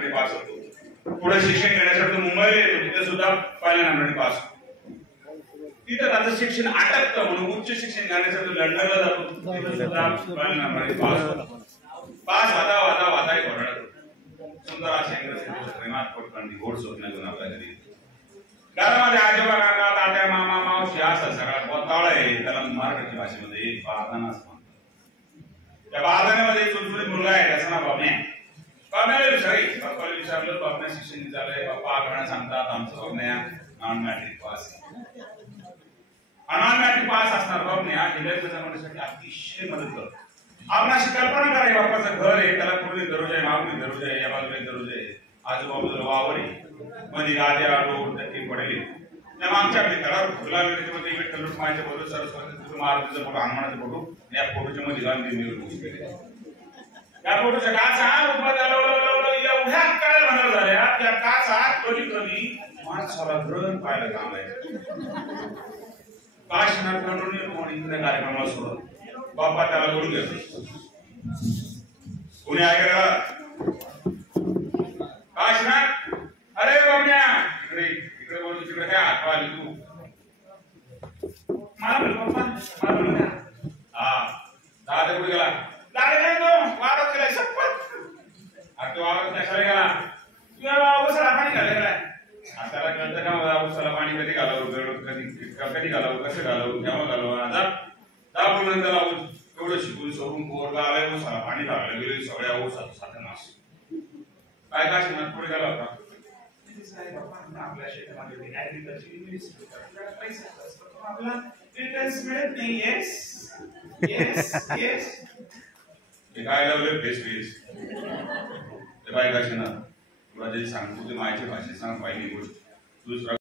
नंबरने पास होतो. पुढे शिक्षण घेण्यासाठी मुंबईला येतो, तिथे सुद्धा पहिल्या नंबरने पास होतो. तिथं त्याचं शिक्षण अटकतं म्हणून उच्च शिक्षण घेण्यासाठी लंडनला जातो, तिथे सुद्धा पहिल्या नंबरने पास होतो. पास वाता एक ओरडत सुंदर अशा इंग्रजी प्रेमात पडताना गोड स्वप्न घेऊन आपल्या घरी घरामध्ये आजोबा काका तात्या मामा मावशी असा सगळा गोतावळा आहे. त्याला मराठी भाषेमध्ये एक बारदाना असं म्हणतात. त्या बारदाण्यामध्ये एक चुलचुलीत मुलगा आहे, त्याचं नाव बाबण्या. बाबण्याला विचारलं बाबण्या शिक्षण झालंय, बाप्पा आकडा सांगतात आमचं Babanya non matric pass. Non matric pass असणार बाबण्या हिंदू जमान्यासाठी अतिशय मदत करतो. आपण अशी कल्पना करा, बाप्पाचं घर आहे, त्याला पूर्वी दरवाजा आहे, मागणी दरवाजा आहे, या बाजूला दरवाजा आहे, आजूबाजूला वावर आहे, मध्ये गाद्या रोड टक्के पडेल. आमच्याकडे घरावर फुला मध्ये विठ्ठल रुक्माईच्या फोटो, सरस्वती महाराजांचा फोटो, हनुमानाचा फोटो, या फोटोच्या मध्ये गांधी या फोटोच्या काचा एवढ्या काय म्हणत झाल्या त्या काचा कधी कधी माणसाला ग्रहण पाहायला काम आहे. काशीनाथ कार्यक्रमाला सोडत बाप्पा त्याला बोलून घेतो. कोणी ऐकलं काशीनाथ, अरे बाबण्या इकडे इकडे बोलतो, तिकडे काय हात आली तू मला बोल बाप्पा मला बोल ना. हा दादा कुठे गेला? दादा नाही तो वावरात गेलाय शपथ. अरे तो वावरात कशाला गेला? तुला उसाला पाणी घालायला गेलाय. त्याला कळतं का उसाला पाणी कधी घालावं, कधी घालावं, कसं घालावं, केव्हा घालावं. दहा बोलून त्याला एवढं शिकून सोडून पोरगा आलाय, उसाला पाणी घालायला गेले, सगळ्या ऊसाचं साधन असं काय काशीनाथ पुढे गेला होता. आपल्या शेतामध्ये आपला रिटर्न्स मिळत नाही. येस येस येस हे काय लावलं फेस फेस ते बाय काशीनाथ तुला जे सांगतो ते माझ्या भाषेत सांग. पहिली गोष्ट दुसरा